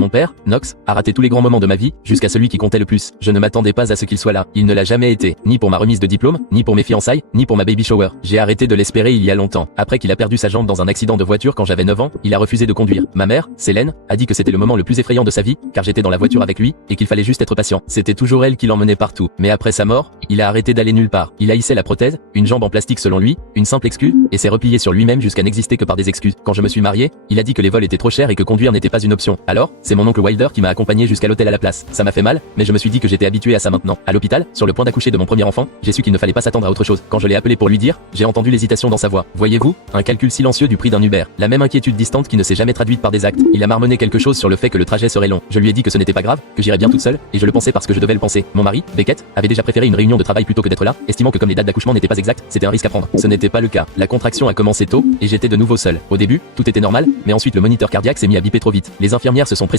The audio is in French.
Mon père, Knox, a raté tous les grands moments de ma vie, jusqu'à celui qui comptait le plus. Je ne m'attendais pas à ce qu'il soit là. Il ne l'a jamais été, ni pour ma remise de diplôme, ni pour mes fiançailles, ni pour ma baby shower. J'ai arrêté de l'espérer il y a longtemps. Après qu'il a perdu sa jambe dans un accident de voiture quand j'avais 9 ans, il a refusé de conduire. Ma mère, Célène, a dit que c'était le moment le plus effrayant de sa vie, car j'étais dans la voiture avec lui, et qu'il fallait juste être patient. C'était toujours elle qui l'emmenait partout. Mais après sa mort, il a arrêté d'aller nulle part. Il haïssait la prothèse, une jambe en plastique selon lui, une simple excuse, et s'est replié sur lui-même jusqu'à n'exister que par des excuses. Quand je me suis marié, il a dit que les vols étaient trop chers et que conduire n'était pas une option. Alors, c'est mon oncle Wilder qui m'a accompagné jusqu'à l'hôtel à la place. Ça m'a fait mal, mais je me suis dit que j'étais habitué à ça maintenant. À l'hôpital, sur le point d'accoucher de mon premier enfant, j'ai su qu'il ne fallait pas s'attendre à autre chose. Quand je l'ai appelé pour lui dire, j'ai entendu l'hésitation dans sa voix. Voyez-vous, un calcul silencieux du prix d'un Uber. La même inquiétude distante qui ne s'est jamais traduite par des actes. Il a marmonné quelque chose sur le fait que le trajet serait long. Je lui ai dit que ce n'était pas grave, que j'irais bien toute seule, et je le pensais parce que je devais le penser. Mon mari, Beckett, avait déjà préféré une réunion de travail plutôt que d'être là, estimant que comme les dates d'accouchement n'étaient pas exactes, c'était un risque à prendre. Ce n'était pas le cas. La contraction a commencé tôt, et j'étais de nouveau seul. Au début, tout était normal, mais ensuite le moniteur cardiaque s'est mis à biper trop vite. Les infirmières se sont